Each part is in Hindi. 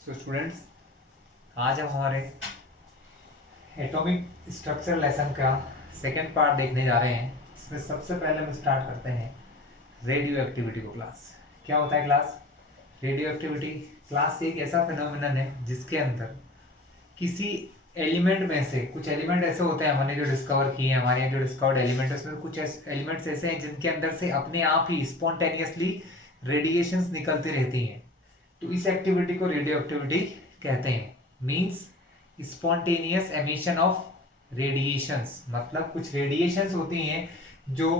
सो स्टूडेंट्स, आज हम हमारे एटॉमिक स्ट्रक्चर लेसन का सेकेंड पार्ट देखने जा रहे हैं। इसमें सबसे पहले हम स्टार्ट करते हैं रेडियो एक्टिविटी को। क्लास क्या होता है? क्लास रेडियो एक्टिविटी क्लास एक ऐसा फिनोमिनन है जिसके अंदर किसी एलिमेंट में से कुछ एलिमेंट ऐसे होते हैं, हमने जो डिस्कवर किए हैं, हमारे यहाँ जो डिस्कवर्ड एलिमेंट है उसमें कुछ एलिमेंट्स ऐसे हैं जिनके अंदर से अपने आप ही स्पॉन्टेनियसली रेडिएशंस निकलती रहती हैं। तो इस एक्टिविटी को रेडियो एक्टिविटी कहते हैं। Means spontaneous emission of radiations, मतलब कुछ रेडिएशंस होती हैं जो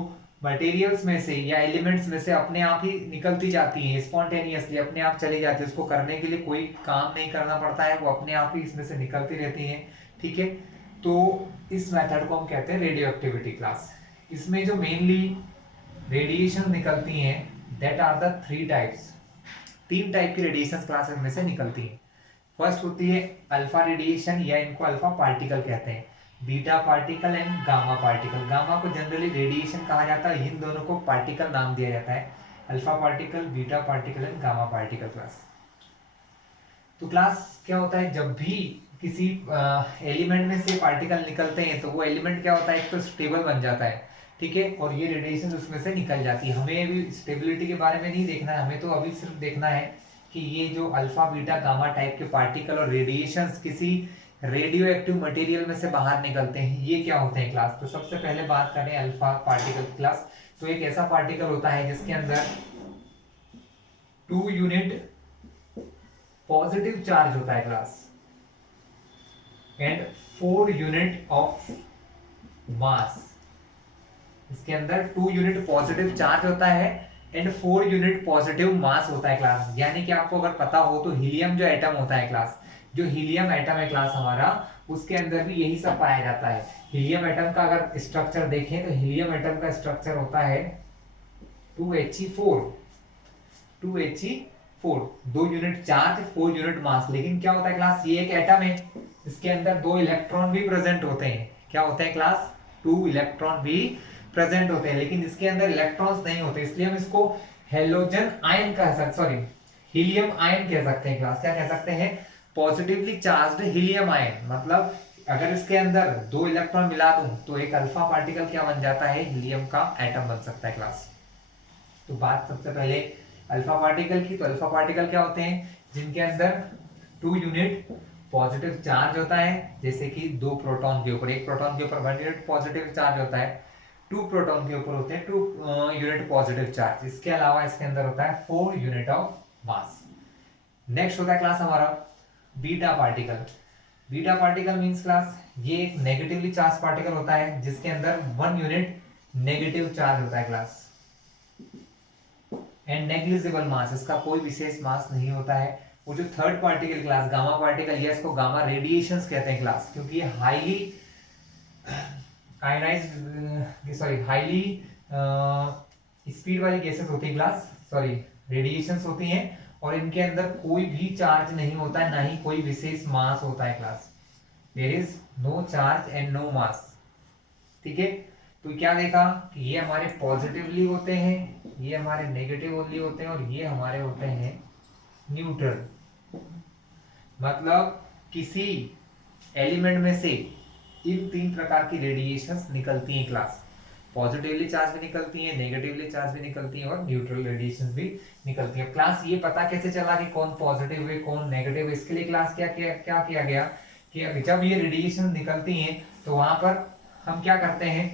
मटेरियल्स में से या एलिमेंट्स में से अपने आप ही निकलती जाती हैं, स्पॉन्टेनियसली अपने आप चली जाती है। उसको करने के लिए कोई काम नहीं करना पड़ता है, वो अपने आप ही इसमें से निकलती रहती हैं। ठीक है, तो इस मेथड को हम कहते हैं रेडियो एक्टिविटी क्लास। इसमें जो मेनली रेडिएशन निकलती हैं that are the three types. तीन टाइप की रेडिएशन क्लासेस में से निकलती हैं। फर्स्ट होती है अल्फा रेडिएशन, या इनको अल्फा पार्टिकल कहते हैं, beta particle and gamma particle. Gamma को जनरली रेडिएशन कहा जाता है, इन दोनों को पार्टिकल नाम दिया जाता है, alpha particle, beta particle and gamma particle class. तो क्लास क्या होता है, जब भी किसी एलिमेंट में से पार्टिकल निकलते हैं तो वो एलिमेंट क्या होता है, एक तो स्टेबल बन जाता है। ठीक है, और ये रेडिएशन उसमें से निकल जाती है। हमें अभी स्टेबिलिटी के बारे में नहीं देखना है, हमें तो अभी सिर्फ देखना है कि ये जो अल्फा बीटा गामा टाइप के पार्टिकल और रेडिएशंस किसी रेडियो एक्टिव मटेरियल में से बाहर निकलते हैं, ये क्या होते हैं क्लास। तो सबसे पहले बात करें अल्फा पार्टिकल की क्लास। तो एक ऐसा पार्टिकल होता है जिसके अंदर 2 यूनिट पॉजिटिव चार्ज होता है class and 4 unit of mass. इसके अंदर 2 यूनिट पॉजिटिव चार्ज होता है एंड 4 यूनिट पॉजिटिव मास होता है क्लास। यानी कि आपको अगर पता हो तो हीलियम जो एटम होता है क्लास, जो हीलियम एटम है क्लास हमारा, उसके अंदर भी यही सब पाया जाता है। हीलियम एटम का अगर स्ट्रक्चर देखें तो हीलियम एटम का स्ट्रक्चर होता है 2He4, 2 unit charge 4 unit mass. लेकिन क्या होता है क्लास, ये एक एटम है, इसके अंदर 2 इलेक्ट्रॉन भी प्रेजेंट होते हैं। क्या होते हैं क्लास, 2 इलेक्ट्रॉन भी प्रेजेंट होते हैं, लेकिन इसके अंदर इलेक्ट्रॉन्स नहीं होते, इसलिए हम इसको हेलोजन आयन कह सकते, सॉरी हीलियम आयन कह सकते हैं क्लास। क्या कह सकते हैं, पॉजिटिवली चार्ज्ड हीलियम आयन। मतलब अगर इसके अंदर 2 इलेक्ट्रॉन मिला दूं तो एक अल्फा पार्टिकल क्या बन जाता है, हीलियम का एटम बन सकता है क्लास। तो बात सबसे पहले अल्फा पार्टिकल की। तो अल्फा पार्टिकल क्या होते हैं, जिनके अंदर 2 यूनिट पॉजिटिव चार्ज होता है, जैसे कि 2 प्रोटॉन के ऊपर, एक प्रोटॉन के ऊपर 1 यूनिट पॉजिटिव चार्ज होता है, 2 प्रोटॉन के ऊपर होते हैं 2 यूनिट पॉजिटिव चार्ज। इसके अलावा इसके अंदर होता है 4 यूनिट ऑफ मास। नेक्स्ट होता है क्लास हमारा beta particle. Beta particle means class ये एक नेगेटिवली चार्ज पार्टिकल होता है जिसके अंदर 1 यूनिट नेगेटिव चार्ज होता है क्लास एंड नेग्लिजिबल मास, इसका कोई विशेष मास नहीं होता है। वो जो third particle class gamma particle, ये इसको गामा रेडिएशंस कहते हैं क्लास, क्योंकि ये highly ionised, sorry highly speed वाली गैसेस होती है क्लास, सॉरी रेडिएशंस होती हैं, और इनके अंदर कोई भी चार्ज नहीं होता है, ना ही कोई विशेष मास होता है class. There is no charge and no mass. ठीक है, तो क्या देखा कि ये हमारे पॉजिटिवली होते हैं, ये हमारे नेगेटिवली होते हैं, और ये हमारे होते हैं न्यूट्रल। मतलब किसी एलिमेंट में से इन 3 प्रकार की रेडिएशंस निकलती हैं क्लास। पॉजिटिवली चार्ज भी निकलती हैं, नेगेटिवली चार्ज भी निकलती हैं, और न्यूट्रल रेडिएशंस भी निकलती हैं क्लास। ये पता कैसे चला कि कौन पॉजिटिव है कौन नेगेटिव है, इसके लिए क्लास क्या किया गया कि जब ये रेडिएशन निकलती हैं तो वहां पर हम क्या करते हैं,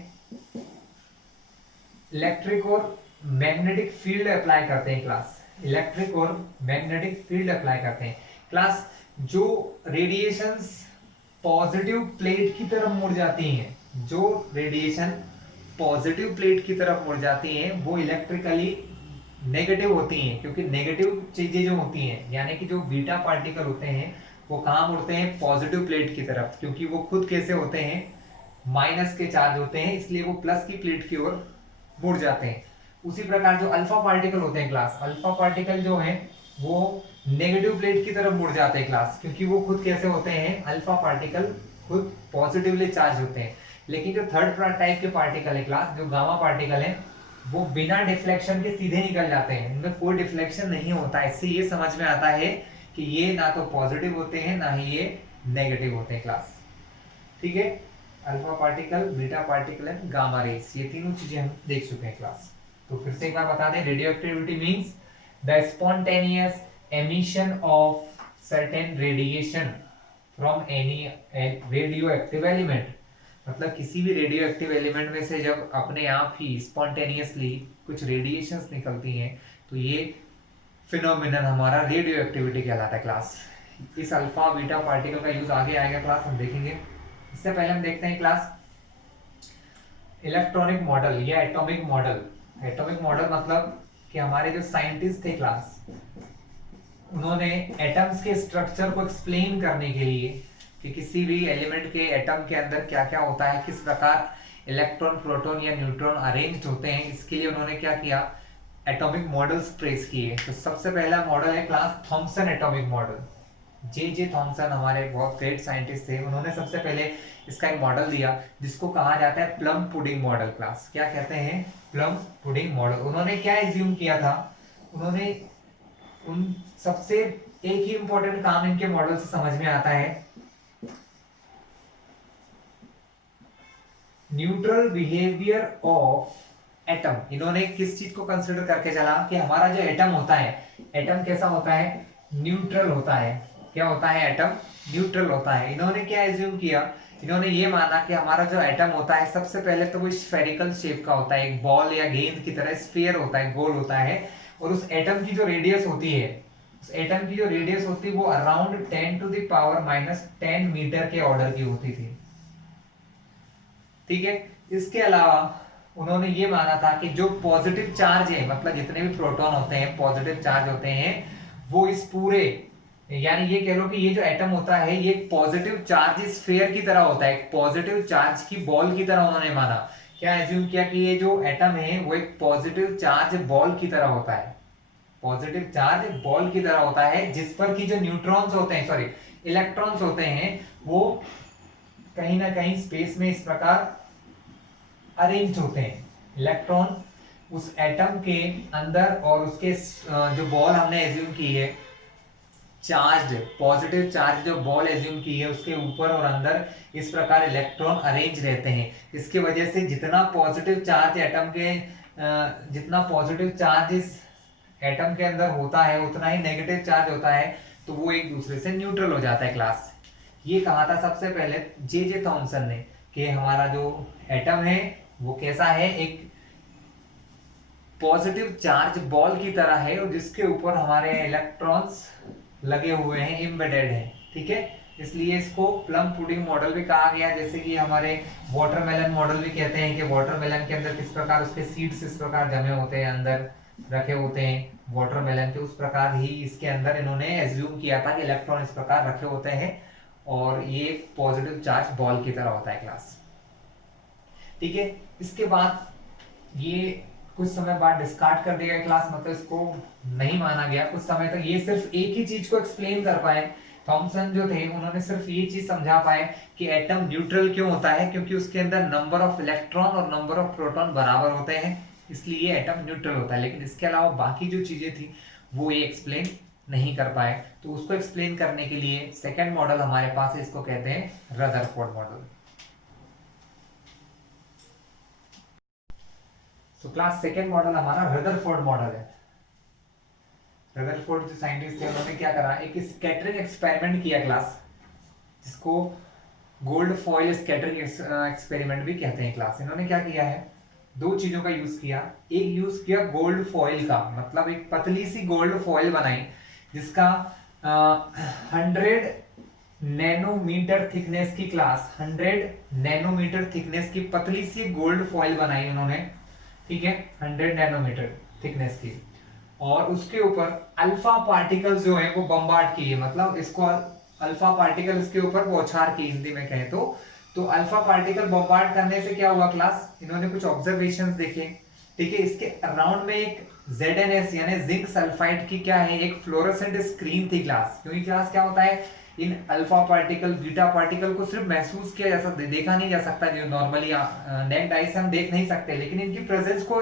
इलेक्ट्रिक और मैग्नेटिक फील्ड अप्लाई करते हैं क्लास। इलेक्ट्रिक और मैग्नेटिक फील्ड अप्लाई करते हैं क्लास। जो रेडिएशंस पॉजिटिव प्लेट की तरफ मुड़ जाती हैं, जो रेडिएशन पॉजिटिव प्लेट की तरफ मुड़ जाती हैं वो इलेक्ट्रिकली नेगेटिव होती हैं, क्योंकि नेगेटिव चीजें जो होती हैं, यानी कि जो बीटा पार्टिकल होते हैं वो कहाँ मुड़ते हैं, पॉजिटिव प्लेट की तरफ, क्योंकि वो खुद कैसे होते हैं, माइनस के चार्ज होते हैं, इसलिए वो प्लस की प्लेट की ओर मुड़ जाते हैं। उसी प्रकार जो अल्फा पार्टिकल होते हैं क्लास, अल्फा पार्टिकल जो है वो नेगेटिव प्लेट की तरफ मुड़ जाते हैं क्लास, क्योंकि वो खुद कैसे होते हैं, अल्फा पार्टिकल खुद पॉजिटिवली चार्ज होते हैं। लेकिन जो थर्ड टाइप के पार्टिकल है क्लास, जो गामा पार्टिकल है, वो बिना डिफ्लेक्शन के सीधे निकल जाते हैं, इनमें कोई डिफ्लेक्शन नहीं होता है। इससे ये समझ में आता है कि ये ना तो पॉजिटिव होते हैं ना ही ये नेगेटिव होते हैं क्लास। ठीक है, alpha particle, beta particle and gamma rays, ये तीनों चीजें हम देख चुके हैं क्लास। तो फिर से एक बार बता दें, radio activity means the spontaneous emission of certain radiation from any radio active element. मतलब किसी भी रेडियो एक्टिव एलिमेंट में से जब अपने आप ही स्पॉन्टेनियसली कुछ रेडिएशंस निकलती हैं तो ये फिनोमिनन हमारा रेडियो एक्टिविटी कहलाता है क्लास। इस अल्फा बीटा पार्टिकल का यूज आगे आएगा क्लास, हम देखेंगे। इससे पहले हम देखते हैं क्लास इलेक्ट्रॉनिक मॉडल या एटॉमिक मॉडल। एटॉमिक मॉडल मतलब कि हमारे जो साइंटिस्ट थे क्लास, उन्होंने एटम्स के स्ट्रक्चर को एक्सप्लेन करने के लिए कि किसी भी एलिमेंट के एटम के अंदर क्या क्या होता है, किस प्रकार इलेक्ट्रॉन प्रोटॉन या न्यूट्रॉन अरेंज्ड होते हैं, इसके लिए उन्होंने क्या किया, एटॉमिक मॉडल्स ट्रेस किए। तो सबसे पहला मॉडल है class Thomson atomic model. J Thomson हमारे बहुत ग्रेट साइंटिस्ट थे, उन्होंने सबसे पहले इसका एक मॉडल दिया जिसको कहा जाता है प्लम पुडिंग मॉडल। क्लास क्या कहते हैं, प्लम पुडिंग मॉडल। उन्होंने क्या एज्यूम किया था, उन्होंने उन सबसे एक ही इंपॉर्टेंट काम इनके मॉडल से समझ में आता है, न्यूट्रल बिहेवियर ऑफ एटम। इन्होंने किस चीज को कंसिडर करके चला कि हमारा जो एटम होता है, एटम कैसा होता है, न्यूट्रल होता है। क्या होता है, एटम न्यूट्रल होता है। इन्होंने क्या एज्यूम किया, इन्होंने ये माना कि हमारा जो एटम होता है सबसे पहले तो वो स्फेरिकल शेप का होता है, एक बॉल या गेंद की तरह स्फीयर होता है, गोल होता है। और उस एटम की जो रेडियस होती है, उस एटम की जो रेडियस होती है वो अराउंड 10⁻⁻10 मीटर के ऑर्डर की होती थी। ठीक है, इसके अलावा उन्होंने ये माना था कि जो पॉजिटिव चार्ज है, मतलब जितने भी प्रोटॉन होते हैं पॉजिटिव चार्ज होते हैं, वो इस पूरे, यानी ये कह लो कि ये जो एटम होता है ये पॉजिटिव चार्ज स्फीयर की तरह होता है, एक पॉजिटिव चार्ज की बॉल की तरह उन्होंने माना। क्या एज्यूम किया कि ये जो एटम है वो एक पॉजिटिव चार्ज बॉल की तरह होता है, पॉजिटिव चार्ज बॉल की तरह होता है, जिस पर की जो न्यूट्रॉन्स होते हैं, सॉरी इलेक्ट्रॉन्स होते हैं, वो कहीं ना कहीं स्पेस में इस प्रकार अरेंज होते हैं। इलेक्ट्रॉन उस एटम के अंदर और उसके जो बॉल हमने एज्यूम की है, चार्ज पॉजिटिव चार्ज जो बॉल एज्यूम की है, उसके ऊपर और अंदर इस प्रकार इलेक्ट्रॉन अरेंज रहते हैं। इसकी वजह से जितना पॉजिटिव चार्ज एटम के जितना पॉजिटिव चार्ज इस एटम के अंदर होता है उतना ही नेगेटिव चार्ज होता है, तो वो एक दूसरे से न्यूट्रल हो जाता है। क्लास ये कहा था सबसे पहले जे थॉमसन ने कि हमारा जो एटम है वो कैसा है, एक पॉजिटिव चार्ज बॉल की तरह है और जिसके ऊपर हमारे इलेक्ट्रॉन्स लगे हुए हैं, एम्बेडेड हैं। ठीक है, इसलिए इसको प्लम पुडिंग मॉडल भी कहा गया। जैसे कि हमारे वाटरमेलन मॉडल भी कहते हैं कि वाटरमेलन के अंदर किस प्रकार उसके सीड्स इस प्रकार जमे होते हैं, अंदर रखे होते हैं वाटरमेलन के, उस प्रकार ही इसके अंदर इन्होंने एज्यूम किया था कि इलेक्ट्रॉन इस प्रकार रखे होते हैं और ये पॉजिटिव चार्ज बॉल की तरह होता है। क्लास ठीक है, इसके बाद ये कुछ समय बाद डिस्कार्ड कर दिया गया क्लास, मतलब इसको नहीं माना गया कुछ समय तक। ये सिर्फ एक ही चीज को एक्सप्लेन कर पाए, थॉमसन जो थे उन्होंने सिर्फ ये चीज समझा पाए कि एटम न्यूट्रल क्यों होता है, क्योंकि उसके अंदर नंबर ऑफ इलेक्ट्रॉन और नंबर ऑफ प्रोटॉन बराबर होते हैं, इसलिए एटम न्यूट्रल होता है। लेकिन इसके अलावा बाकी जो चीजें थी वो ये एक्सप्लेन नहीं कर पाए। तो उसको एक्सप्लेन करने के लिए सेकेंड मॉडल हमारे पास है, इसको कहते हैं रदरफोर्ड मॉडल। तो क्लास सेकेंड मॉडल हमारा रदरफोर्ड मॉडल है। रदरफोर्ड जो साइंटिस्ट थे उन्होंने क्या करा, एक स्कैटरिंग एक्सपेरिमेंट किया क्लास, जिसको गोल्ड फॉइल स्कैटरिंग एक्सपेरिमेंट भी कहते हैं। क्लास इन्होंने क्या किया है, दो चीजों का यूज किया। एक यूज किया गोल्ड फॉइल का, मतलब एक पतली सी गोल्ड फॉइल बनाई जिसका 100 नैनोमीटर थिकनेस की, क्लास 100 नैनोमीटर थिकनेस की पतली सी गोल्ड फॉइल बनाई उन्होंने। ठीक है, 100 नैनोमीटर थिकनेस की, और उसके ऊपर अल्फा पार्टिकल्स जो है वो बम्बार्ड किए, मतलब इसको अल्फा पार्टिकल इसके ऊपर बौछार की, हिंदी में कहें तो अल्फा पार्टिकल बम्बार्ड करने से क्या हुआ क्लास, इन्होंने कुछ ऑब्जर्वेशंस देखे। ठीक है, इसके अराउंड में एक ZnS यानी जिंक सल्फाइड की क्या है, एक फ्लोरोसेंट स्क्रीन थी क्लास। क्योंकि क्लास क्या होता है, इन अल्फा पार्टिकल बीटा पार्टिकल को सिर्फ महसूस किया जा सकता, देखा नहीं जा सकता, जो नॉर्मली नेक्ड आई से हम देख नहीं सकते, लेकिन इनकी प्रेजेंस को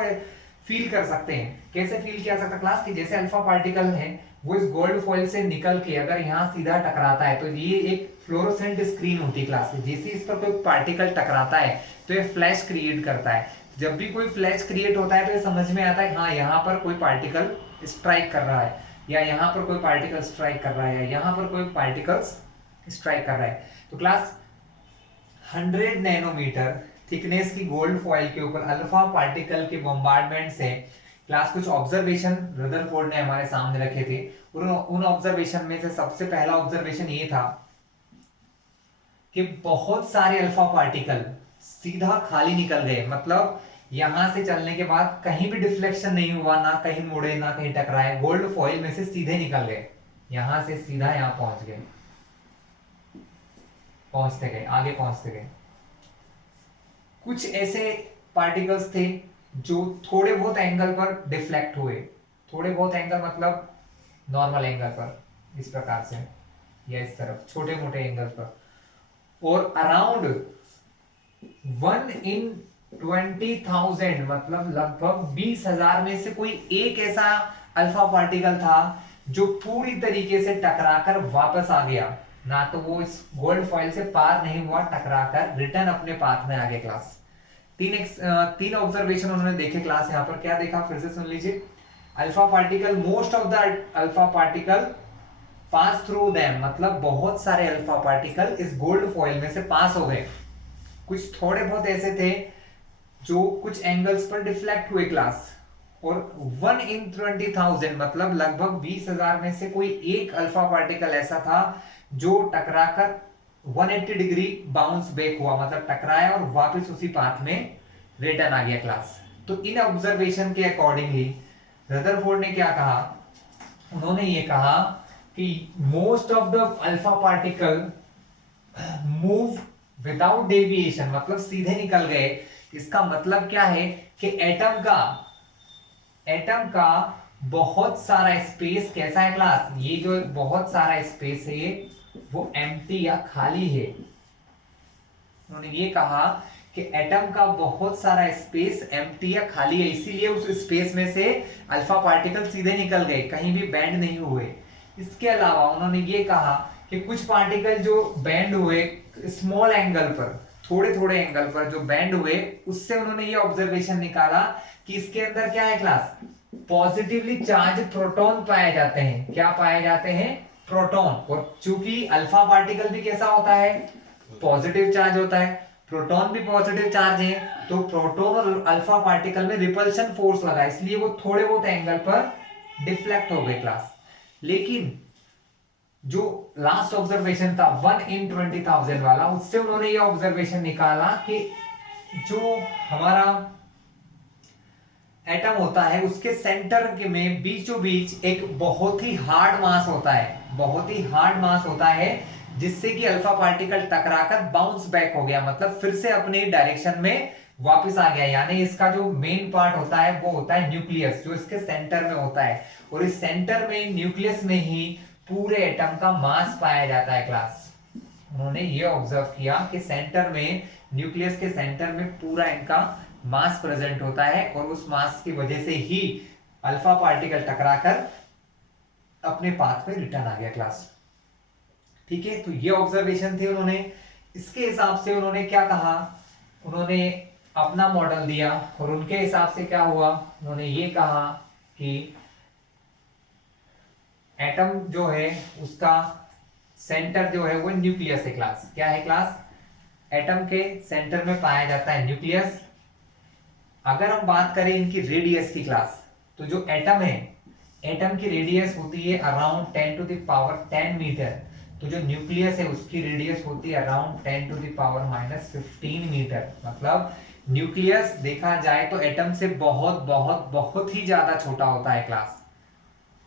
फील कर सकते हैं। कैसे फील किया सकता क्लास, कि जैसे अल्फा पार्टिकल है वो इस गोल्ड फॉइल से निकल के अगर यहाँ सीधा टकराता है तो ये एक फ्लोरोसेंट स्क्रीन होती है क्लास में, जैसे इस पर कोई पार्टिकल टकराता है तो ये फ्लैश क्रिएट करता है। जब भी कोई फ्लैश क्रिएट होता है तो ये समझ में आता है हाँ यहाँ पर कोई पार्टिकल स्ट्राइक कर रहा है, या यहाँ पर कोई पार्टिकल स्ट्राइक कर रहा है, या यहाँ पर कोई पार्टिकल्स स्ट्राइक कर रहा है। तो क्लास 100 नैनोमीटर थिकनेस की गोल्ड फॉइल के ऊपर अल्फा पार्टिकल के बॉम्बार्डमेंट से क्लास कुछ ऑब्जर्वेशन रदरफोर्ड ने हमारे सामने रखे थे। उन ऑब्जर्वेशन में से सबसे पहला ऑब्जर्वेशन ये था कि बहुत सारे अल्फा पार्टिकल सीधा खाली निकल गए, मतलब यहां से चलने के बाद कहीं भी डिफ्लेक्शन नहीं हुआ, ना कहीं मुड़े ना कहीं टकराए, गोल्ड फॉइल में से सीधे निकल गए, यहां से सीधा यहां पहुंच गए, पहुंचते गए, आगे पहुंचते गए। कुछ ऐसे पार्टिकल्स थे जो थोड़े बहुत एंगल पर डिफ्लेक्ट हुए, थोड़े बहुत एंगल मतलब नॉर्मल एंगल पर, इस प्रकार से या इस तरफ छोटे मोटे एंगल पर, और अराउंड 1 in 20,000 मतलब लगभग 20,000 में से कोई एक ऐसा अल्फा पार्टिकल था जो पूरी तरीके से टकराकर वापस आ गया, ना तो वो इस गोल्ड फॉइल से पार नहीं हुआ, टकराकर रिटर्न अपने पाथ में आ गया। क्लास तीन ऑब्जर्वेशन उन्होंने देखे क्लास। यहाँ पर क्या देखा फिर से सुन लीजिए। Alpha particle, most of the alpha particle pass through them, मतलब बहुत सारे अल्फा पार्टिकल इस गोल्ड फॉइल में से पास हो गए। कुछ थोड़े बहुत ऐसे थे जो कुछ एंगल्स पर डिफ्लेक्ट हुए क्लास, और 1 in 20,000 मतलब लगभग 20,000 में से कोई एक अल्फा पार्टिकल ऐसा था जो टकराकर 180 डिग्री बाउंस बैक हुआ, मतलब टकराया और वापस उसी पाथ में रिटर्न आ गया क्लास। तो इन ऑब्जर्वेशन के अकॉर्डिंगली रदरफोर्ड ने क्या कहा, उन्होंने ये कहा कि most of the alpha particle move without deviation, मतलब सीधे निकल गए। इसका मतलब क्या है कि एटम का बहुत सारा स्पेस कैसा है क्लास, ये जो बहुत सारा स्पेस है वो एम्प्टी या खाली है। उन्होंने ये कहा कि एटम का बहुत सारा स्पेस एम्प्टी या खाली है, इसीलिए उस स्पेस में से अल्फा पार्टिकल सीधे निकल गए, कहीं भी बैंड नहीं हुए। इसके अलावा उन्होंने ये कहा कि कुछ पार्टिकल जो बैंड हुए स्मॉल एंगल पर, थोड़े थोड़े एंगल पर जो बैंड हुए, उससे उन्होंने ये ऑब्जर्वेशन निकाला कि इसके अंदर क्या है क्लास, पॉजिटिवली चार्ज प्रोटॉन पाए जाते हैं। क्या पाए जाते हैं? प्रोटॉन। और चूंकि अल्फा पार्टिकल भी कैसा होता है, पॉजिटिव चार्ज होता है, प्रोटॉन भी पॉजिटिव चार्ज है, तो प्रोटॉन और अल्फा पार्टिकल में रिपल्शन फोर्स लगा, इसलिए वो थोड़े बहुत एंगल पर डिफ्लेक्ट हो गए क्लास। लेकिन जो लास्ट ऑब्जर्वेशन था 1 in 20,000 वाला, उससे उन्होंने ये ऑब्जर्वेशन निकाला कि जो हमारा एटम होता है उसके सेंटर के में बीचों बीच एक बहुत ही हार्ड मास होता है, बहुत ही हार्ड मास होता है, जिससे कि अल्फा पार्टिकल टकराकर बाउंस बैक हो गया, मतलब फिर से अपनी डायरेक्शन में वापस आ गया। यानी इसका जो मेन पार्ट होता है वो होता है न्यूक्लियस, जो इसके सेंटर में होता है, और इस सेंटर में न्यूक्लियस में ही पूरे एटम का मास पाया जाता है क्लास। उन्होंने ये ऑब्जर्व किया कि सेंटर में, न्यूक्लियस के सेंटर में पूरा इनका मास प्रेजेंट होता है, और उस मास की वजह से ही अल्फा पार्टिकल टकराकर अपने पाथ पे रिटर्न आ गया क्लास। ठीक है, तो ये ऑब्जर्वेशन थे उन्होंने। इसके हिसाब से उन्होंने क्या कहा, उन्होंने अपना मॉडल दिया, और उनके हिसाब से क्या हुआ, उन्होंने ये कहा कि एटम जो है उसका सेंटर जो है वो न्यूक्लियस है क्लास। क्या है क्लास? एटम के सेंटर में पाया जाता है न्यूक्लियस। अगर हम बात करें इनकी रेडियस की क्लास, तो जो एटम है, एटम की रेडियस होती है around 10 to the power 10 metre, तो जो न्यूक्लियस है उसकी रेडियस होती है around 10 to the power -15 metre. मतलब न्यूक्लियस देखा जाए तो एटम से बहुत बहुत बहुत ही ज्यादा छोटा होता है क्लास।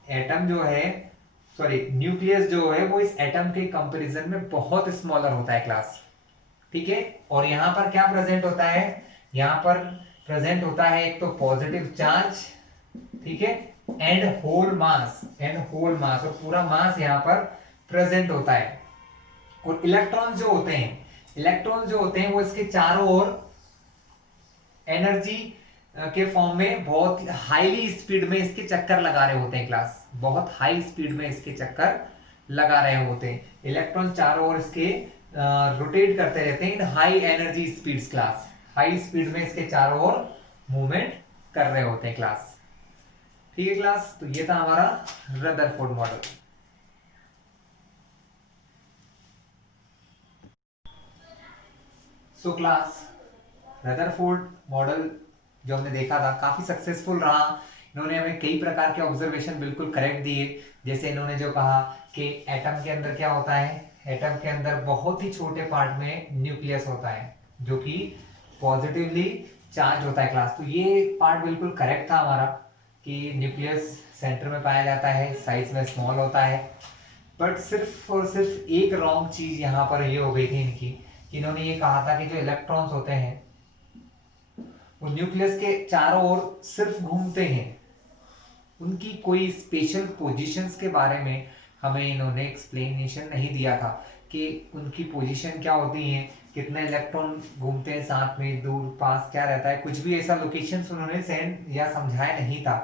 एटम जो है, सॉरी, न्यूक्लियस जो है वो इस एटम के कंपैरिजन में बहुत स्मॉलर होता है क्लास। ठीक है, और यहाँ पर क्या प्रेजेंट होता है, यहाँ पर प्रेजेंट होता है एक तो पॉजिटिव चार्ज, ठीक है, एंड होल मास, और पूरा मास यहाँ पर प्रेजेंट होता है। और इलेक्ट्रॉन जो होते हैं, वो इसके चारों ओर एनर्जी के फॉर्म में बहुत हाईली स्पीड में इसके चक्कर लगा रहे होते हैं क्लास, बहुत हाई स्पीड में इसके चक्कर लगा रहे होते हैं। इलेक्ट्रॉन चारों ओर इसके रोटेट करते रहते हैं इन high energy speeds class, high speed में इसके चारों ओर मूवमेंट कर रहे होते हैं क्लास। ठीक है क्लास, तो ये था हमारा Rutherford model. So class, Rutherford model जो हमने देखा था काफी सक्सेसफुल रहा। इन्होंने हमें कई प्रकार के ऑब्जर्वेशन बिल्कुल करेक्ट दिए। जैसे इन्होंने जो कहा कि एटम के अंदर क्या होता है, एटम के अंदर बहुत ही छोटे पार्ट में न्यूक्लियस होता है जो कि पॉजिटिवली चार्ज होता है क्लास। तो ये पार्ट बिल्कुल करेक्ट था हमारा कि न्यूक्लियस सेंटर में पाया जाता है, साइज में स्मॉल होता है। बट सिर्फ और सिर्फ एक रॉन्ग चीज यहाँ पर ये हो गई थी इनकी कि इन्होंने ये कहा था कि जो इलेक्ट्रॉन्स होते हैं वो न्यूक्लियस के चारों ओर सिर्फ घूमते हैं, उनकी कोई स्पेशल पोजीशंस के बारे में हमें इन्होंने एक्सप्लेनेशन नहीं दिया था कि उनकी पोजीशन क्या होती है, कितने इलेक्ट्रॉन घूमते हैं साथ में, दूर पास क्या रहता है, कुछ भी ऐसा लोकेशंस उन्होंने सेंड या समझाया नहीं था।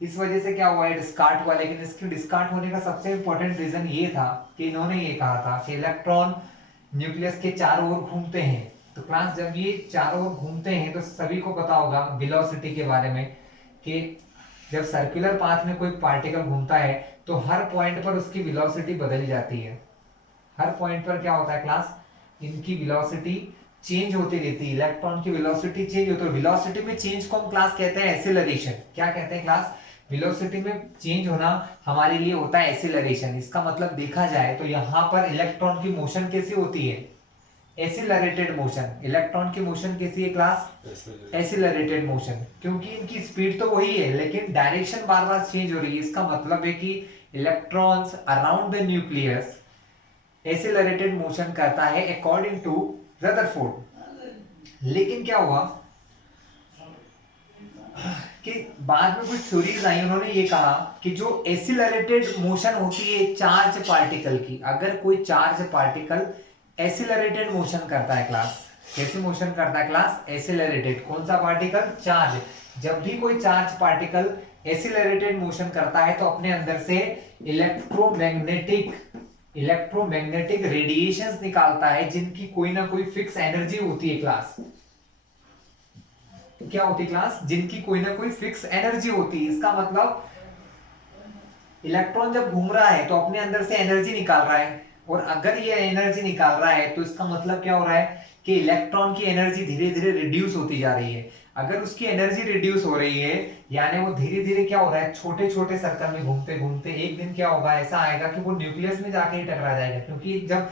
इस वजह से क्या हुआ है, डिस्कार्ट हुआ। लेकिन इसके डिस्कार्ट होने का सबसे इंपॉर्टेंट रीजन ये था कि इन्होंने ये कहा था कि इलेक्ट्रॉन न्यूक्लियस के चारों ओर घूमते हैं। तो क्लास जब ये चारों ओर घूमते हैं तो सभी को पता होगा वेलोसिटी के बारे में कि जब सर्कुलर पाथ में कोई पार्टिकल घूमता है तो हर पॉइंट पर उसकी वेलोसिटी बदल जाती है। हर पॉइंट पर क्या होता है क्लास, इनकी वेलोसिटी चेंज होती रहती है, इलेक्ट्रॉन की वेलोसिटी चेंज होती है। वेलोसिटी में चेंज को हम क्लास कहते हैं एक्सीलरेशन। क्या कहते हैं क्लास, वेलोसिटी में चेंज होना हमारे लिए होता है एक्सीलरेशन। इसका मतलब देखा जाए तो यहाँ पर इलेक्ट्रॉन की मोशन कैसी होती है, एक्सीलरेटेड मोशन। इलेक्ट्रॉन की मोशन कैसी है क्लास, एक्सीलरेटेड मोशन, क्योंकि इनकी स्पीड तो वही है लेकिन डायरेक्शन बार बार चेंज हो रही है। इसका मतलब है कि electrons around the nucleus accelerated motion करता है अकॉर्डिंग टू रदरफोर्ड। लेकिन क्या हुआ कि बाद में कुछ थ्योरीज आई, उन्होंने ये कहा कि जो एक्सीलरेटेड मोशन होती है चार्ज पार्टिकल की, अगर कोई चार्ज पार्टिकल एक्सीलरेटेड मोशन करता है क्लास, कैसे मोशन करता है क्लास, एक्सीलरेटेड। कौन सा पार्टिकल, चार्ज। जब भी कोई चार्ज पार्टिकल एक्सीलरेटेड मोशन करता है तो अपने अंदर से इलेक्ट्रोमैग्नेटिक रेडिएशंस निकालता है जिनकी कोई ना कोई फिक्स एनर्जी होती है क्लास। क्या होती है क्लास, जिनकी कोई ना कोई फिक्स एनर्जी होती है। इसका मतलब इलेक्ट्रॉन जब घूम रहा है तो अपने अंदर से एनर्जी निकाल रहा है, और अगर ये एनर्जी निकाल रहा है तो इसका मतलब क्या हो रहा है कि इलेक्ट्रॉन की एनर्जी धीरे धीरे रिड्यूस होती जा रही है। अगर उसकी एनर्जी रिड्यूस हो रही है यानी वो धीरे धीरे क्या हो रहा है, छोटे छोटे सर्कल में घूमते घूमते एक दिन क्या होगा, ऐसा आएगा कि वो न्यूक्लियस में जाके ही टकरा जाएगा। क्योंकि जब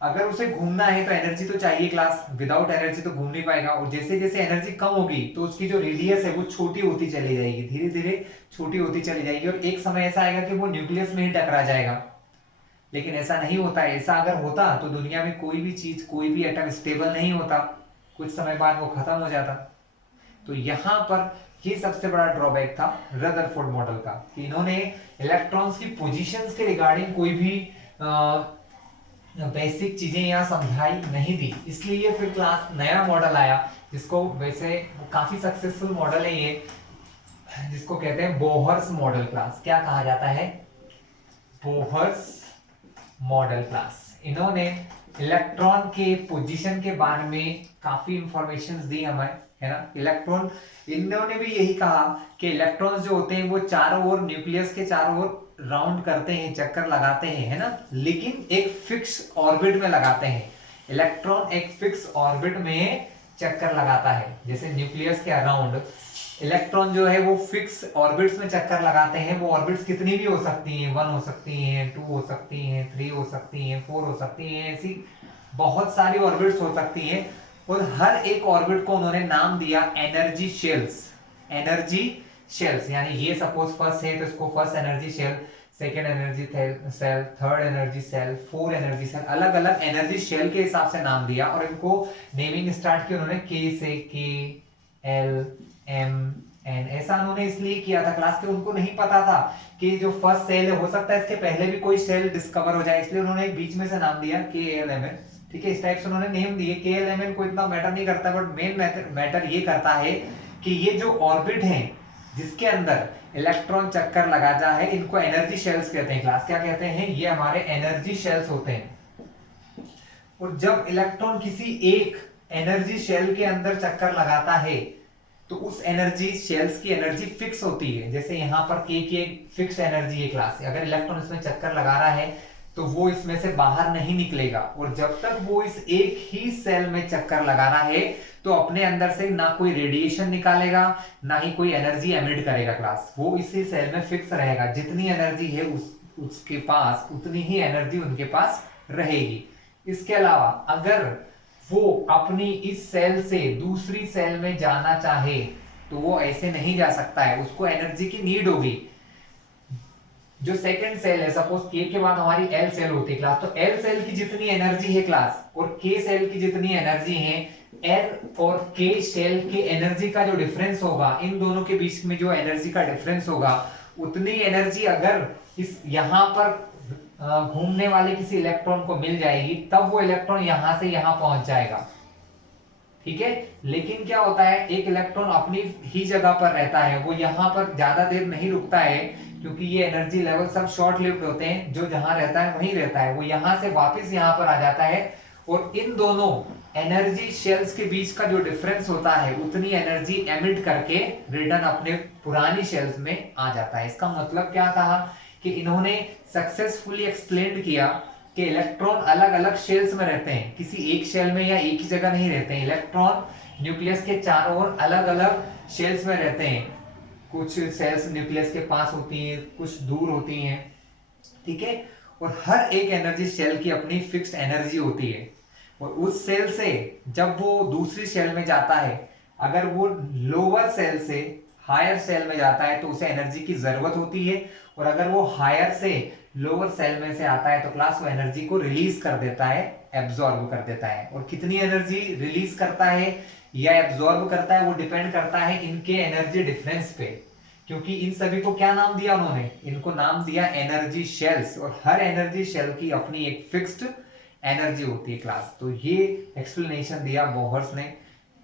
अगर उसे घूमना है तो एनर्जी तो चाहिए क्लास, विदाउट एनर्जी तो घूम नहीं पाएगा। और जैसे जैसे एनर्जी कम होगी तो उसकी जो रेडियस है वो छोटी होती चली जाएगी, धीरे धीरे छोटी होती चली जाएगी, और एक समय ऐसा आएगा कि वो न्यूक्लियस में ही टकरा जाएगा। लेकिन ऐसा नहीं होता है। ऐसा अगर होता तो दुनिया में कोई भी चीज, कोई भी एटम स्टेबल नहीं होता, कुछ समय बाद वो खत्म हो जाता। तो यहाँ पर ये सबसे बड़ा ड्रॉबैक था रदरफोर्ड मॉडल का कि इन्होंने इलेक्ट्रॉन्स की पोजीशंस के रिगार्डिंग कोई भी बेसिक चीजें यहाँ समझाई नहीं दी। इसलिए फिर क्लास नया मॉडल आया जिसको वैसे काफी सक्सेसफुल मॉडल है ये, जिसको कहते हैं बोहर्स मॉडल क्लास। क्या कहा जाता है, बोहर्स मॉडल क्लास। इन्होंने इलेक्ट्रॉन के पोजीशन के बारे में काफी इंफॉर्मेशन दी हमें, है ना। इलेक्ट्रॉन, इन्होंने भी यही कहा कि इलेक्ट्रॉन्स जो होते हैं वो चारों ओर, न्यूक्लियस के चारों ओर राउंड करते हैं, चक्कर लगाते हैं, है ना, लेकिन एक फिक्स ऑर्बिट में लगाते हैं। इलेक्ट्रॉन एक फिक्स ऑर्बिट में चक्कर लगाता है। जैसे न्यूक्लियस के अराउंड इलेक्ट्रॉन जो है वो फिक्स ऑर्बिट्स में चक्कर लगाते हैं। वो ऑर्बिट्स कितनी भी हो सकती हैं, 1 हो सकती हैं, 2 हो सकती हैं, 3 हो सकती हैं, 4 हो सकती हैं, ऐसी बहुत सारी ऑर्बिट्स हो सकती हैं। और हर एक ऑर्बिट को उन्होंने नाम दिया एनर्जी शेल्स। एनर्जी शेल्स यानी ये सपोज फर्स्ट है तो इसको first energy shell, second energy shell, third energy shell, fourth energy shell, अलग अलग एनर्जी शेल के हिसाब से नाम दिया। और इनको नेमिंग स्टार्ट किया उन्होंने के से, के, एल, एम, एन, ऐसा उन्होंने इसलिए किया था क्लास के उनको नहीं पता था कि जो फर्स्ट सेल है हो सकता है इसके पहले भी कोई सेल डिस्कवर हो जाए, इसलिए उन्होंने बीच में से नाम दिया के एल एम एन। ठीक है, इस टाइप से उन्होंने नेम दिए। के एल एम एन को इतना मैटर नहीं करता, बट मेन मैटर ये करता है कि ये जो ऑर्बिट है जिसके अंदर इलेक्ट्रॉन चक्कर लगाता है, इनको एनर्जी शेल्स कहते हैं क्लास। क्या कहते हैं? ये हमारे एनर्जी शेल्स होते हैं। और जब इलेक्ट्रॉन किसी एक एनर्जी शेल के अंदर चक्कर लगाता है तो उस एनर्जी शेल्स की एनर्जी फिक्स होती है। जैसे यहाँ पर के की एक फिक्स एनर्जी है क्लास। अगर इलेक्ट्रॉन इसमें चक्कर लगा रहा है तो वो इसमें से बाहर नहीं निकलेगा, और जब तक वो इस एक ही सेल में चक्कर लगा रहा है तो अपने अंदर से ना कोई रेडिएशन निकालेगा ना ही कोई एनर्जी एमिट करेगा क्लास। वो इसी सेल में फिक्स रहेगा। जितनी एनर्जी है उसके पास उतनी ही एनर्जी उनके पास रहेगी। इसके अलावा अगर वो अपनी इस सेल से दूसरी सेल में जाना चाहे तो वो ऐसे नहीं जा सकता है, उसको एनर्जी की नीड होगी। जो सेकंड सेल है, सपोज के के बाद हमारी एल सेल होती है क्लास, तो एल सेल की जितनी एनर्जी है क्लास और के सेल की जितनी एनर्जी है, एल और के सेल की एनर्जी का जो डिफरेंस होगा, इन दोनों के बीच में जो एनर्जी का डिफरेंस होगा, उतनी एनर्जी अगर इस यहां पर घूमने वाले किसी इलेक्ट्रॉन को मिल जाएगी तब वो इलेक्ट्रॉन यहां से यहां पहुंच जाएगा। ठीक है। लेकिन क्या होता है, एक इलेक्ट्रॉन अपनी ही जगह पर रहता है, वो यहां पर ज्यादा देर नहीं रुकता है क्योंकि ये एनर्जी लेवल सब शॉर्ट लिव्ड होते हैं। जो जहां रहता है वहीं रहता है, वो यहां से वापस यहां पर आ जाता है और इन दोनों एनर्जी शेल्स के बीच का जो डिफरेंस होता है उतनी एनर्जी एमिट करके रिटर्न अपने पुरानी शेल्स में आ जाता है। इसका मतलब क्या कहा कि इन्होंने सक्सेसफुली एक्सप्लेन किया कि इलेक्ट्रॉन अलग अलग शेल्स में रहते हैं, किसी एक शेल में या एक ही जगह नहीं रहते हैं। इलेक्ट्रॉन न्यूक्लियस के चारों ओर अलग अलग शेल्स में रहते हैं। कुछ सेल्स न्यूक्लियस के पास होती हैं, कुछ दूर होती हैं। ठीक है। और हर एक एनर्जी शेल की अपनी फिक्स्ड एनर्जी होती है, और उस सेल से जब वो दूसरी सेल में जाता है, अगर वो लोअर सेल से हायर सेल में जाता है तो उसे एनर्जी की जरूरत होती है, और अगर वो हायर से लोअर सेल में से आता है तो क्लास वो एनर्जी को रिलीज कर देता है, एब्जॉर्ब कर देता है। और कितनी एनर्जी रिलीज करता है या एब्जॉर्ब करता है वो डिपेंड करता है इनके एनर्जी डिफरेंस पे, क्योंकि इन सभी को क्या नाम दिया उन्होंने? इनको नाम दिया एनर्जी शेल्स, और हर एनर्जी शेल की अपनी एक फिक्स्ड एनर्जी होती है क्लास। तो ये एक्सप्लेनेशन दिया बोहर्स ने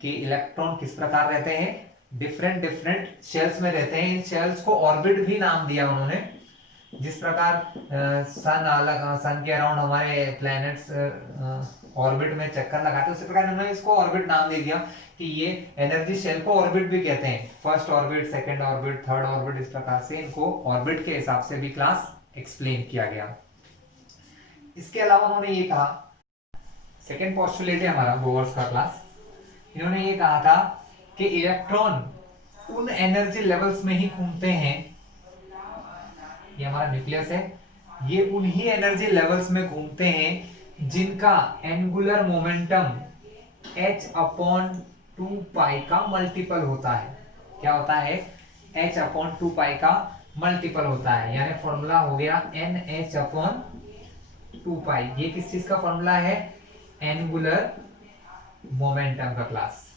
कि इलेक्ट्रॉन किस प्रकार रहते हैं, डिफरेंट डिफरेंट शेल्स में रहते हैं। इन शेल्स को ऑर्बिट भी नाम दिया उन्होंने। जिस प्रकार सन के अराउंड हमारे प्लैनेट्स ऑर्बिट में चक्कर लगाते हैं, उसी प्रकार उन्होंने इसको ऑर्बिट नाम दे दिया कि ये एनर्जी शेल को ऑर्बिट भी कहते हैं। First orbit, second orbit, third orbit, इस प्रकार से इनको ऑर्बिट के हिसाब से भी क्लास एक्सप्लेन किया गया। इसके अलावा उन्होंने ये कहा, सेकंड पोस्टुलेट है हमारा बोहर्स का क्लास, इन्होंने ये कहा था कि इलेक्ट्रॉन उन एनर्जी लेवल्स में ही घूमते हैं, ये हमारा न्यूक्लियस है, ये उन्हीं एनर्जी लेवल्स में घूमते हैं जिनका एंगुलर मोमेंटम h/2π का मल्टीपल होता है। क्या होता है? h/2π का मल्टीपल होता है, यानी फॉर्मूला हो गया NH/2π। ये किस चीज का फॉर्मूला है? एंगुलर मोमेंटम का क्लास।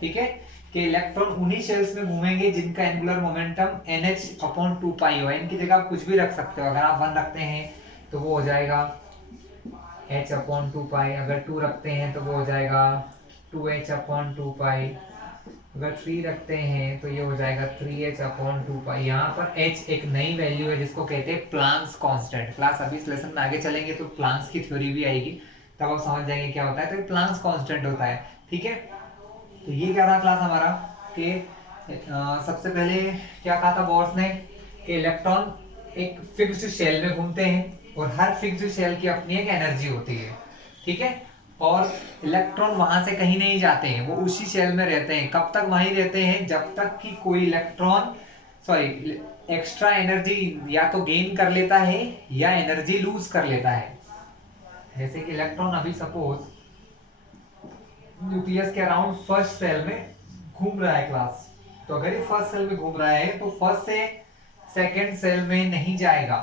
ठीक है, कि इलेक्ट्रॉन उन्हीं शेल्स में घूमेंगे जिनका एंगुलर मोमेंटम NH/2π हो। इनकी जगह आप कुछ भी रख सकते हो। अगर आप 1 रखते हैं तो वो हो जाएगा h/2π, अगर 2 रखते हैं तो वो हो जाएगा 2h/2π, अगर 3 रखते हैं तो ये हो जाएगा 3h/2π। यहाँ पर h एक नई वैल्यू है जिसको कहते हैं प्लांक्स कांस्टेंट। क्लास अभी इस लेसन में आगे चलेंगे तो प्लांक्स की थ्योरी भी आएगी, तब आप समझ जाएंगे क्या होता है। तो प्लांक्स कांस्टेंट होता है। ठीक है, तो ये क्या था क्लास हमारा कि सबसे पहले क्या कहा था बोर्स ने कि इलेक्ट्रॉन एक फिक्स्ड शेल में घूमते हैं और हर फिक्स्ड शेल की अपनी एक एनर्जी होती है। ठीक है, और इलेक्ट्रॉन वहां से कहीं नहीं जाते हैं, वो उसी शेल में रहते हैं। कब तक वहीं रहते हैं? जब तक कि कोई इलेक्ट्रॉन एक्स्ट्रा एनर्जी या तो गेन कर लेता है या एनर्जी लूज कर लेता है। जैसे कि इलेक्ट्रॉन अभी सपोज न्यूक्लियस के अराउंड फर्स्ट सेल में घूम रहा है क्लास, तो अगर ये फर्स्ट सेल में घूम रहा है तो फर्स्ट से सेकंड सेल में नहीं जाएगा।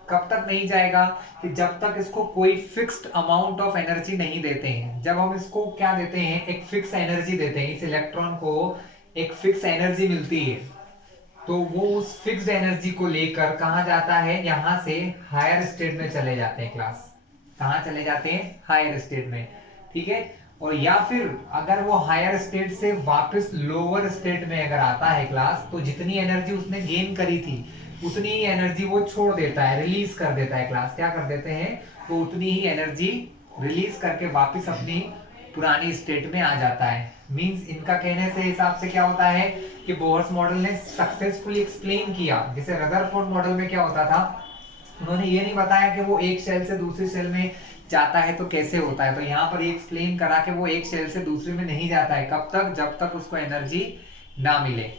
कब तक नहीं जाएगा? कि जब तक इसको कोई फिक्स्ड अमाउंट ऑफ एनर्जी नहीं देते हैं। जब हम इसको क्या देते हैं? एक फिक्स एनर्जी देते हैं, इस इलेक्ट्रॉन को एक फिक्स एनर्जी मिलती है, तो वो उस फिक्स्ड एनर्जी को लेकर कहाँ जाता है? यहाँ से हायर स्टेट में चले जाते हैं क्लास। कहाँ चले जाते हैं? हायर स्टेट में। ठीक है, और या फिर अगर वो हायर स्टेट से वापस लोअर स्टेट में अगर आता है क्लास, तो जितनी एनर्जी उसने गेन करी थी उतनी ही एनर्जी वो छोड़ देता है, रिलीज कर देता है क्लास। क्या कर देते हैं, तो उतनी ही एनर्जी रिलीज करके वापस अपनी पुरानी स्टेट में आ जाता है। मींस इनका कहने से हिसाब से क्या होता है कि बोहर्स मॉडल ने सक्सेसफुली एक्सप्लेन किया। जैसे रदरफोर्ड मॉडल में क्या होता था, उन्होंने ये नहीं बताया कि वो एक सेल से दूसरी सेल में जाता है तो कैसे होता है, तो यहाँ पर ये एक्सप्लेन करा कि वो एक सेल से दूसरे में नहीं जाता है। कब तक, जब तक उसको एनर्जी ना मिले।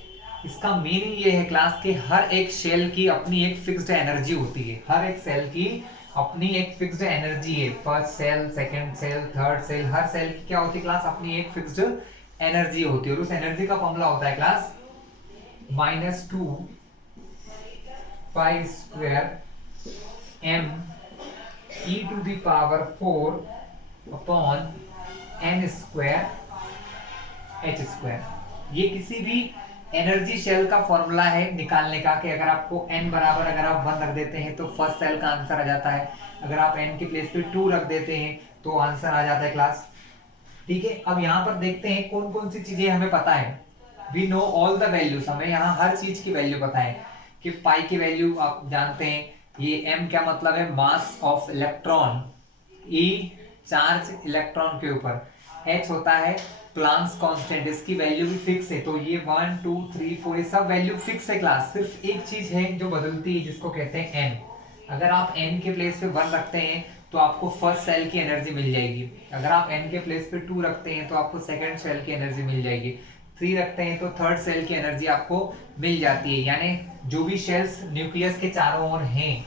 इसका मीनिंग ये है क्लास के हर एक सेल की अपनी एक फिक्स्ड एनर्जी होती है, हर एक सेल की अपनी एक फिक्स्ड एनर्जी है। First cell, second cell, third cell, हर सेल की क्या होती है क्लास, अपनी एक फिक्स्ड एनर्जी होती है। और उस एनर्जी का फॉर्मूला होता है class -2 pi square m e to the power 4 upon n square h square. ये किसी भी एनर्जी शेल का फॉर्मूला है निकालने का, कि अगर आपको n बराबर अगर आप 1 रख देते हैं तो फर्स्ट सेल का आंसर आ जाता है, अगर आप n के प्लेस पे 2 रख देते हैं तो आंसर आ जाता है क्लास। ठीक है, अब यहाँ पर देखते हैं कौन कौन सी चीजें हमें पता है। We know all the values, हमें यहाँ हर चीज की वैल्यू पता है कि पाई की वैल्यू आप जानते हैं, ये m क्या मतलब है, mass of electron, e charge electron के ऊपर, h होता है प्लांक्स कांस्टेंट, इसकी वैल्यू भी फिक्स है। तो ये 1 2 3 4 ये सब वैल्यू फिक्स है क्लास। सिर्फ एक चीज है जो बदलती है जिसको कहते हैं n। अगर आप n के प्लेस पे 1 रखते हैं तो आपको फर्स्ट सेल की एनर्जी मिल जाएगी, अगर आप n के प्लेस पे 2 रखते हैं तो आपको सेकंड सेल की एनर्जी मिल जाएगी, 3 रखते हैं तो थर्ड सेल की एनर्जी आपको मिल जाती है। यानी जो भी शेल्स न्यूक्लियस के चारों ओर हैं,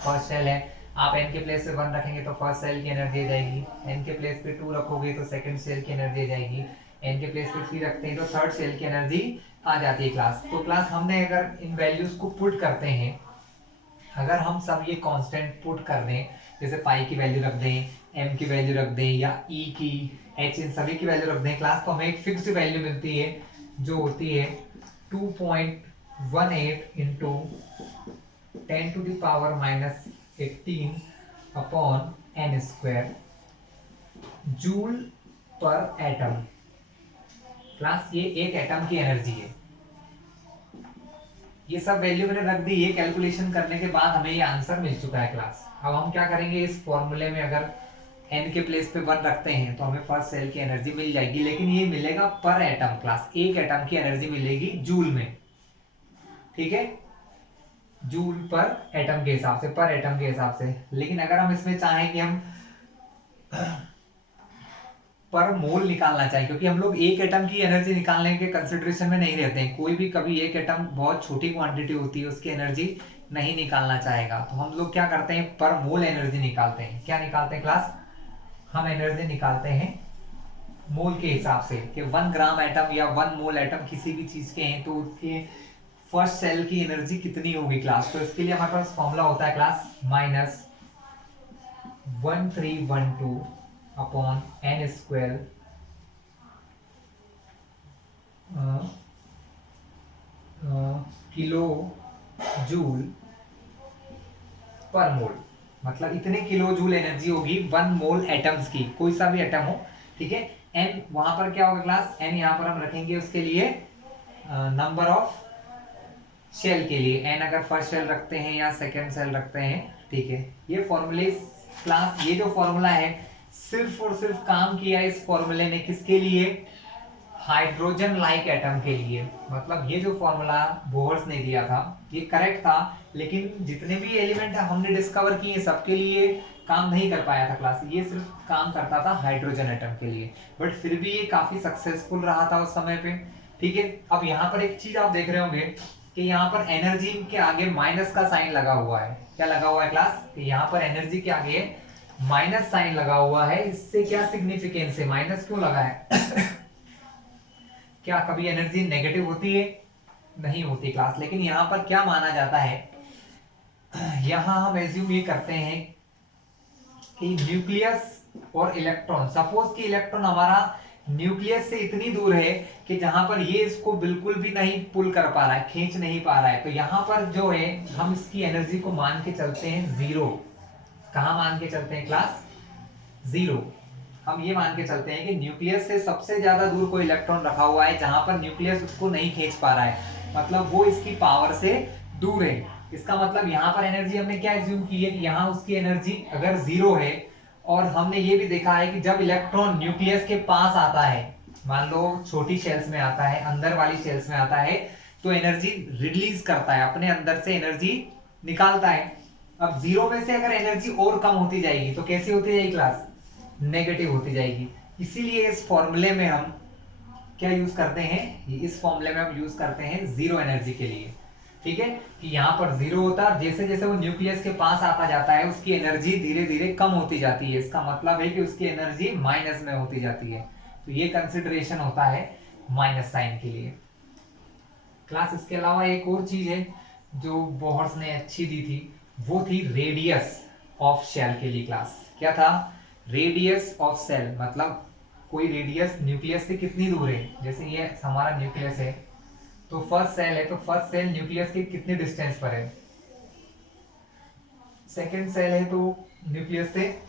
फर्स्ट सेल है, आप n के प्लेस पे 1 रखेंगे तो फर्स्ट सेल की एनर्जी आ जाएगी, n के प्लेस पे 2 रखोगे तो सेकंड सेल की एनर्जी आ जाएगी, n के प्लेस पे 3 रखते हैं तो थर्ड सेल की एनर्जी आ जाती है क्लास। तो क्लास हमने अगर इन वैल्यूज को पुट करते हैं, अगर हम सब ये कांस्टेंट पुट कर दें, जैसे पाई की वैल्यू रख दें, m की वैल्यू रख दें, या e की, h, इन सभी की वैल्यू रख दें क्लास, तो हमें एक फिक्स्ड वैल्यू मिलती है जो होती है 2.18 into 10 to the power -18 upon n square joule पर एटम। क्लास ये एक एटम की एनर्जी है। ये सब वैल्यू मैंने रख दी, ये कैलकुलेशन करने के बाद हमें ये आंसर मिल चुका है क्लास। अब हम क्या करेंगे, इस फॉर्मूले में अगर n के प्लेस पे 1 रखते हैं तो हमें फर्स्ट सेल की एनर्जी मिल जाएगी, लेकिन ये मिलेगा पर एटम क्लास, एक एटम की एनर्जी मिलेगी जूल में। ठीक है, जूल पर एटम के हिसाब से, पर एटम के हिसाब से। लेकिन अगर हम इसमें चाहें कि हम पर मोल निकालना चाहें, क्योंकि हम लोग एक एटम की एनर्जी निकालने के कंसिडरेशन में नहीं रहते हैं, कोई भी कभी एक एटम बहुत छोटी क्वांटिटी होती है उसकी एनर्जी नहीं निकालना चाहेगा, तो हम लोग क्या करते हैं, पर मोल एनर्जी निकालते हैं। क्या निकालते हैं क्लास, हम एनर्जी निकालते हैं मोल के हिसाब से, कि 1 ग्राम एटम या 1 मोल एटम किसी भी चीज के हैं तो उसके फर्स्ट सेल की एनर्जी कितनी होगी क्लास। तो इसके लिए हमारे पास फॉर्मूला होता है class -1312 upon n square kilo joule per mole, मतलब इतने किलो जूल एनर्जी होगी 1 मोल एटम्स की, कोई सा भी एटम हो। ठीक है, n वहां पर क्या होगा क्लास, n यहाँ पर हम रखेंगे उसके लिए नंबर ऑफ सेल के लिए, n अगर फर्स्ट सेल रखते हैं या सेकंड सेल रखते हैं। ठीक है, ये फॉर्मूले क्लास, ये जो फॉर्मूला है सिर्फ और सिर्फ काम किया इस फॉर्मूले ने किसके लिए, हाइड्रोजन लाइक एटम के लिए। मतलब ये जो फॉर्मूला बोहर्स ने दिया था ये करेक्ट था, लेकिन जितने भी एलिमेंट हमने डिस्कवर किए सबके लिए काम नहीं कर पाया था क्लास, ये सिर्फ काम करता था हाइड्रोजन एटम के लिए, बट फिर भी ये काफी सक्सेसफुल रहा था उस समय पे। ठीक है, अब यहाँ पर एक चीज आप देख रहे होंगे कि यहाँ पर एनर्जी के आगे माइनस का साइन लगा हुआ है। क्या लगा हुआ है क्लास, कि यहाँ पर एनर्जी के आगे माइनस साइन लगा हुआ है। इससे क्या सिग्निफिकेंस है, माइनस क्यों लगा है क्या कभी एनर्जी नेगेटिव होती है, नहीं होती क्लास। लेकिन यहाँ पर क्या माना जाता है, यहाँ हम एज्यूम ये करते हैं कि न्यूक्लियस और इलेक्ट्रॉन, सपोज कि इलेक्ट्रॉन हमारा न्यूक्लियस से इतनी दूर है कि जहां पर ये इसको बिल्कुल भी नहीं पुल कर पा रहा है, खींच नहीं पा रहा है, तो यहाँ पर जो है हम इसकी एनर्जी को मान के चलते हैं 0। कहाँ मान के चलते हैं क्लास, जीरो। हम ये मान के चलते हैं कि न्यूक्लियस से सबसे ज्यादा दूर कोई इलेक्ट्रॉन रखा हुआ है जहां पर न्यूक्लियस उसको नहीं खींच पा रहा है, मतलब वो इसकी पावर से दूर है। इसका मतलब यहाँ पर एनर्जी हमने क्या एज्यूम की है कि यहाँ उसकी एनर्जी अगर जीरो है, और हमने ये भी देखा है कि जब इलेक्ट्रॉन न्यूक्लियस के पास आता है, मान लो छोटी शेल्स में आता है, अंदर वाली शेल्स में आता है, तो एनर्जी रिलीज करता है, अपने अंदर से एनर्जी निकालता है। अब जीरो में से अगर एनर्जी और कम होती जाएगी तो कैसी होती जाएगी क्लास? नेगेटिव होती जाएगी। इसीलिए इस फॉर्मूले में हम क्या यूज करते हैं, इस फॉर्मूले में हम यूज करते हैं जीरो एनर्जी के लिए। ठीक है, कि यहाँ पर जीरो होता है, जैसे जैसे वो न्यूक्लियस के पास आता जाता है उसकी एनर्जी धीरे धीरे कम होती जाती है। इसका मतलब है कि उसकी एनर्जी माइनस में होती जाती है। तो ये कंसिडरेशन होता है माइनस साइन के लिए। क्लास इसके अलावा एक और चीज है जो बोहर्स ने अच्छी दी थी, वो थी रेडियस ऑफ शेल के लिए। क्लास क्या था? रेडियस ऑफ सेल, मतलब कोई रेडियस न्यूक्लियस से कितनी दूर है। जैसे ये हमारा न्यूक्लियस है, तो फर्स्ट सेल है, तो फर्स्ट सेल न्यूक्लियस के कितने डिस्टेंस पर है। सेकंड सेल है तो न्यूक्लियस से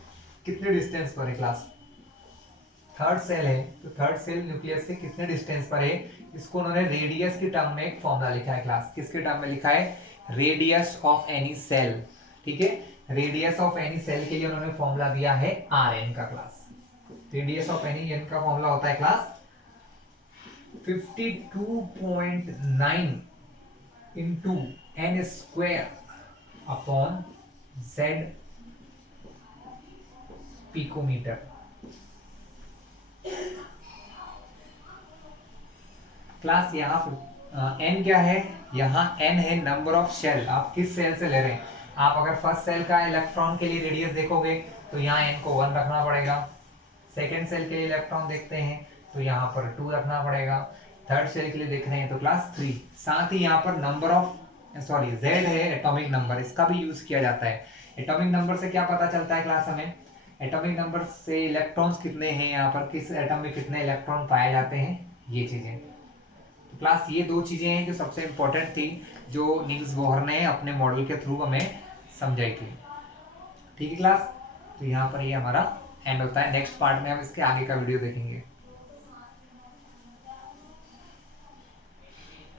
कितने डिस्टेंस पर है क्लास। थर्ड सेल है तो थर्ड सेल न्यूक्लियस से कितने डिस्टेंस पर है। इसको उन्होंने रेडियस के टर्म में एक फॉर्मूला लिखा है क्लास। किसके टर्म में लिखा है? Radius of any shell. ठीक है, रेडियस ऑफ एनी सेल के लिए उन्होंने फॉर्मूला दिया है Rn का। Class radius of any N का फॉर्मूला होता है class 52.9 into N square upon Z picometre. Class यहाँ एन क्या है? यहाँ एन है नंबर ऑफ शेल। आप किस सेल से ले रहे हैं? आप अगर फर्स्ट सेल का इलेक्ट्रॉन के लिए रेडियस देखोगे तो यहाँ एन को 1 रखना पड़ेगा। सेकेंड सेल के लिए इलेक्ट्रॉन देखते हैं तो यहाँ पर 2 रखना पड़ेगा। थर्ड सेल के लिए देख रहे हैं तो क्लास 3। साथ ही यहाँ पर नंबर ऑफ जेड है एटॉमिक नंबर, इसका भी यूज किया जाता है। एटॉमिक नंबर से क्या पता चलता है क्लास हमें? एटॉमिक नंबर से इलेक्ट्रॉन्स कितने हैं, यहाँ पर किस एटम में कितने इलेक्ट्रॉन पाए जाते हैं, ये चीजें। तो क्लास ये दो चीजें हैं जो सबसे इंपॉर्टेंट थी, जो नील्स बोहर ने अपने मॉडल के थ्रू हमें समझाई थी। ठीक है क्लास, तो यहाँ पर ये हमारा एंड होता है। नेक्स्ट पार्ट में हम इसके आगे का वीडियो देखेंगे।